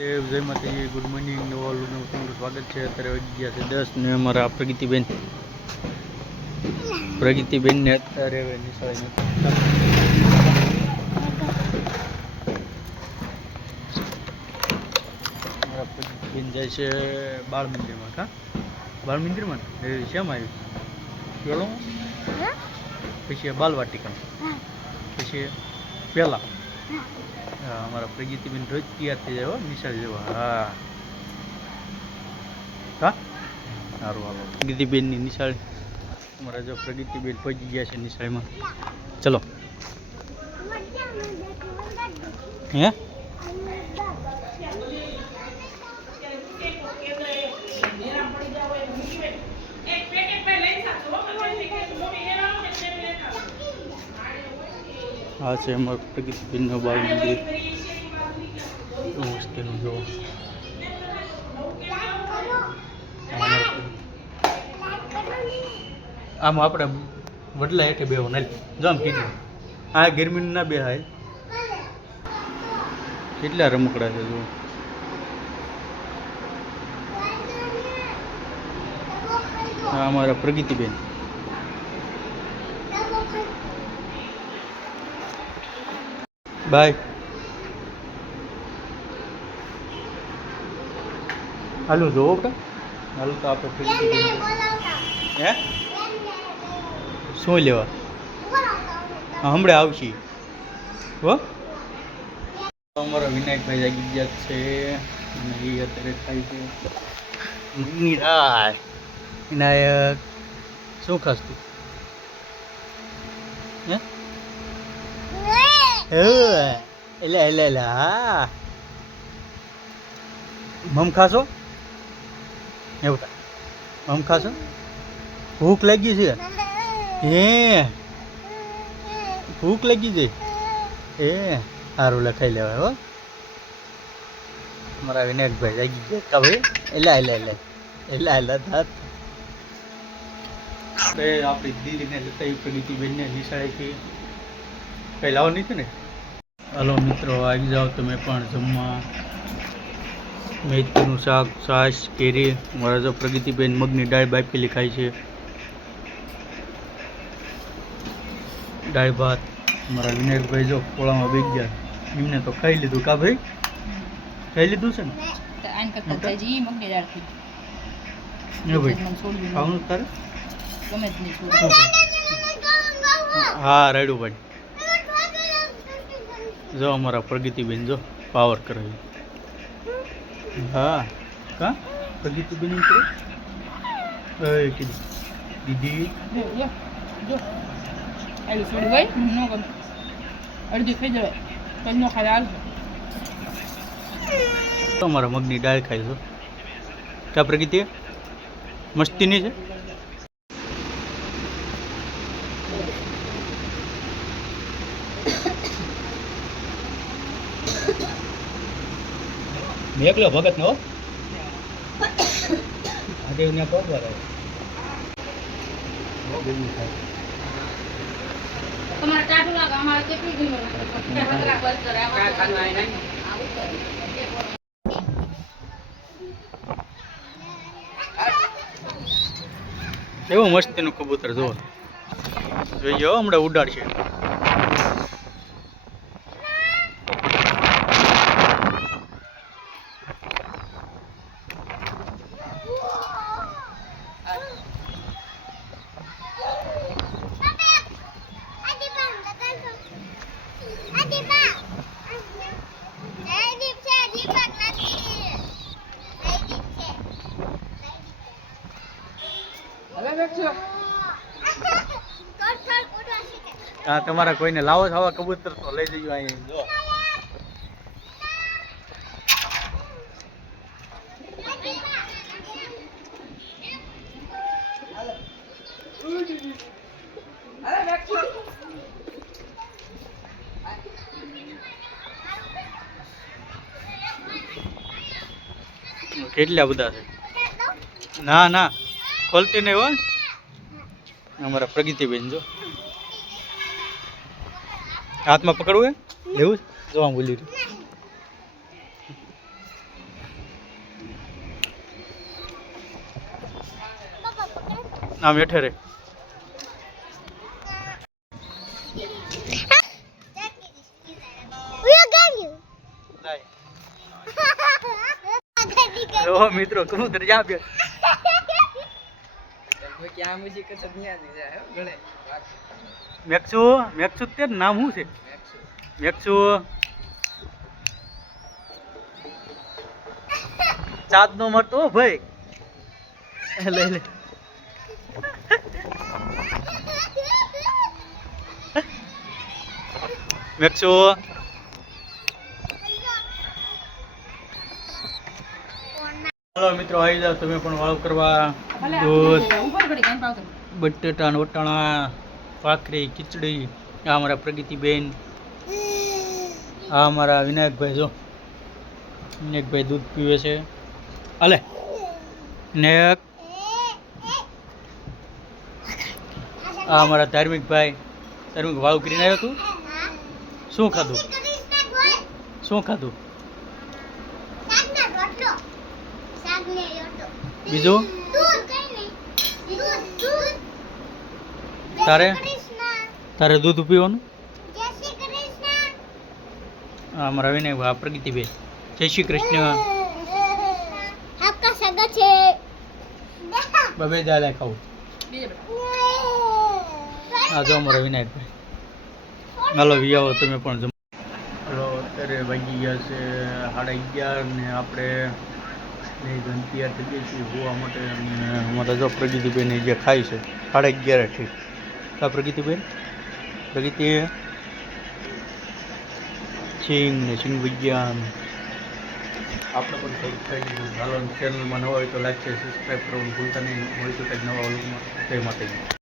જય માતાજી, good morning. નવા લોગનું તમારું સ્વાગત છે. અત્યારે વાગી ગયા છે 10 ને અમારા પ્રગતિબેનને અત્યારે નિશાળે અમારા પ્રગતિબેન જાય છે બાળ મંદિરમાં. બાળ મંદિરમાં શેમ આવ્યું પેલો પછી બાલવાટિકા પછી પહેલાં અમારા પ્રગતિબેન રોજ તૈયાર થઈ જાય નિશાળ જવા. હા સારું હાલો. પ્રગતિબેનની નિશાળ અમારા જો પ્રગતિબેન પહોંચી ગયા છે નિશાળમાં. ચલો હે આ છે અમારું પ્રગતિબેનનો બાળ મંદિર. મસ્તીનું જો આમ આપણે વડલા હેઠે બેહો ને જો આમ કીધું આ ગરમીનું ના બેહાય. કેટલા રમકડા છે જો. હા અમારા પ્રગતિબેન બાય. હાલો જોવો કે હાલો તો આપણે પ્રગતિબેન હે શું લેવા હમણાં આવશી હો. અમારા વિનાયકભાઈ જાગી ગયા છે અને એ અત્યારે ખાય છે નિરાશ. વિનાયક શું ખાસ તું હે એટલે હા મમ ખાશો એવું મમ ખાશો? ભૂખ લાગી છે હે ભૂખ લાગી છે એ સારું લખાઈ લેવાય હો. મારા વિનાયકભાઈ જાગી ગયા કા ભાઈ એલા દાંત આપણી દીદીને જતા પ્રગતિબેનને નિશાળેથી કંઈ લાવો નહીં ને. હાલો મિત્રો આવી જાઓ તમે પણ જમવા. મેથીનું શાક છાશ કેરી. મારા જો પ્રગતિબેન મગની દાળ બાફેલી ખાય છે. દાળ ભાત. મારા વિનાયકભાઈ જો ખોળામાં બેસી ગયા એમને તો ખાઈ લીધું કા ભાઈ ખાઈ લીધું છે ને ખાવાનું તારે હા રાયડું ભાઈ જો અમારા પ્રગતિબેન જો પાવર કરે. હા કા પ્રગતિબેન કરે કીધું દીદી અડધી ખાઈ જવાય કઈ ન ખાય હાલ. અમારા મગની દાળ ખાઈ છો કા પ્રગતિ મસ્તીની છે. મેકલો ભગત નો દેવને પગવાર તમારે ટાટુ લાગે અમારે કેટલી ગયો એવું મસ્તીનું કબૂતર જો જોઈએ હમણાં ઉડાડશે. હા તમારા કોઈને લાવો છો આવા કબૂતર તો લઈ જજો અહીં જો. કેટલા બધા છે. ના ખોલતી નહીં હોય. અમારા પ્રગતિબેન જો હાથમાં પકડવું હે એવું જો આમ બોલી આમ હેઠે રે. ઓ મિત્રો કબૂતર જા બે મેક્સુ મેક્સુ તે નામ શું છે મેક્સુ ચાંદ નો મરતો ભાઈ લઈ લે મેક્સુ હાલો મિત્રો આવી જાઓ તમે પણ વાળું કરવા દૂધ બટેટા વટાણા ભાખરી ખીચડી આ અમારા પ્રગતિબેન આ અમારા વિનાયકભાઈ જો વિનાયકભાઈ દૂધ પીવે છે હાલે વિનાયક આ અમારા ધાર્મિકભાઈ ધાર્મિક વાળું કરીને આવ્યો તું શું ખાધું શું ખાધું બીજું તારે તારે દૂધ પીવાનું અમારા વિનય પ્રગતિબેન જય શ્રી કૃષ્ણ બબે દાદા ખાવું હા જો અમારા વિનાયકભાઈ હાલો વિયાવો તમે પણ જમો હાલો અત્યારે વાગી ગયા છે 11:30 ને આપણે તૈયાર થઈ ગઈ છીએ હોવા માટે અને અમારા જો પ્રગતિબેન જે ખાય છે 11:30 ઠીક હા પ્રગતિબેન પ્રગતિ સિંગ ને સિંગ વિજ્ઞાન આપણે પણ કંઈક ખાઈ લીધું હાલો ચેનલમાં નવા હોય તો લાઈક છે સબસ્ક્રાઈબ કરવાનું ભૂલતા નહીં મળીશું કંઈક નવા વ્લોગમાં જય માતાજી.